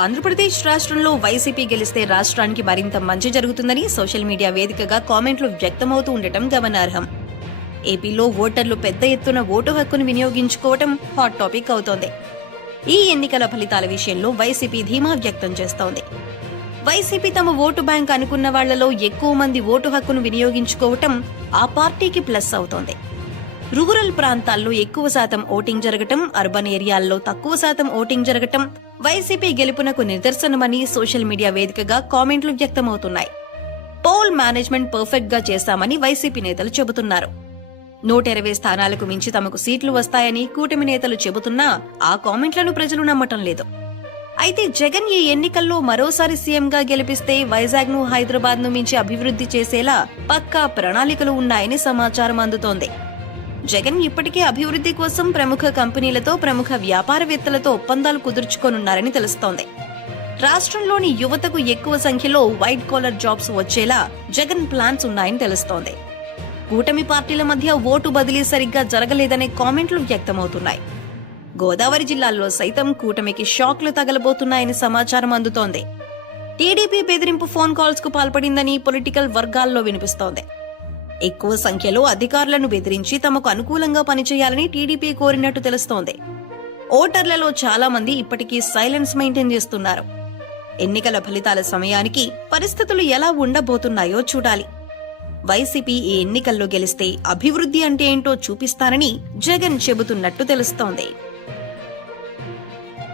ఆంధ్రప్రదేశ్ రాష్ట్రంలో వైసీపీ గెలిస్తే రాష్ట్రానికి మరింత మంచి జరుగుతుందని సోషల్ మీడియా వేదికగా కామెంట్లు వ్యక్తమవుతూ ఉండటం గమనార్హం. ఏపీలో ఓటర్లు పెద్ద ఎత్తున ఓటు హక్కును వినియోగించుకోవటం హాట్ టాపిక్ అవుతోంది. ఈ ఎన్నికల ఫలితాల విషయంలో వైసీపీ ధీమా వ్యక్తం చేస్తోంది. వైసీపీ తమ ఓటు బ్యాంక్ అనుకున్న వాళ్ళలో ఎక్కువ మంది ఓటు హక్కును వినియోగించుకోవటం ఆ పార్టీకి ప్లస్ అవుతోంది. రూరల్ ప్రాంతాల్లో ఎక్కువ శాతం ఓటింగ్ జరగటం అర్బన్ ఏరియాల్లో తక్కువ శాతం ఓటింగ్ జరగటం వైసీపీ గెలుపునకు నిదర్శనమని సోషల్ మీడియా వేదికగా కామెంట్లు వ్యక్తమవుతున్నాయి. పోల్ మేనేజ్మెంట్ పర్ఫెక్ట్గా చేశామని వైసీపీ నేతలు చెబుతున్నారు. నూట ఇరవై స్థానాలకు మించి తమకు సీట్లు వస్తాయని కూటమి నేతలు చెబుతున్నా ఆ కామెంట్లను ప్రజలు నమ్మటం లేదు. అయితే జగన్ ఈ ఎన్నికల్లో మరోసారి సీఎంగా గెలిపిస్తే వైజాగ్ను హైదరాబాద్ను మించి అభివృద్ధి చేసేలా పక్కా ప్రణాళికలు ఉన్నాయని సమాచారం అందుతోంది. జగన్ ఇప్పటికే అభివృద్ధి కోసం ప్రముఖ కంపెనీలతో ప్రముఖ వ్యాపారవేత్తలతో ఒప్పందాలు కుదుర్చుకోనున్నారని తెలుస్తోంది. రాష్ట్రంలోని యువతకు ఎక్కువ సంఖ్యలో వైట్ కాలర్ జాబ్స్ వచ్చేలా జగన్ ప్లాన్స్ ఉన్నాయని తెలుస్తోంది. కూటమి పార్టీల మధ్య ఓటు బదిలీ సరిగ్గా జరగలేదనే కామెంట్లు వ్యక్తమవుతున్నాయి. గోదావరి జిల్లాల్లో సైతం కూటమికి షాక్లు తగలబోతున్నాయని సమాచారం అందుతోంది. టీడీపీ బెదిరింపు ఫోన్ కాల్స్కు పాల్పడిందని పొలిటికల్ వర్గాల్లో వినిపిస్తోంది. ఎక్కువ సంఖ్యలో అధికారులను బెదిరించి తమకు అనుకూలంగా పనిచేయాలని టీడీపీ కోరినట్టు తెలుస్తోంది. ఓటర్లలో చాలా మంది ఇప్పటికీ సైలెన్స్ మెయింటైన్ చేస్తున్నారు. ఎన్నికల ఫలితాల సమయానికి పరిస్థితులు ఎలా ఉండబోతున్నాయో చూడాలి. వైసీపీ ఈ ఎన్నికల్లో గెలిస్తే అభివృద్ధి అంటే ఏంటో చూపిస్తానని జగన్ చెబుతున్నట్టు తెలుస్తోంది.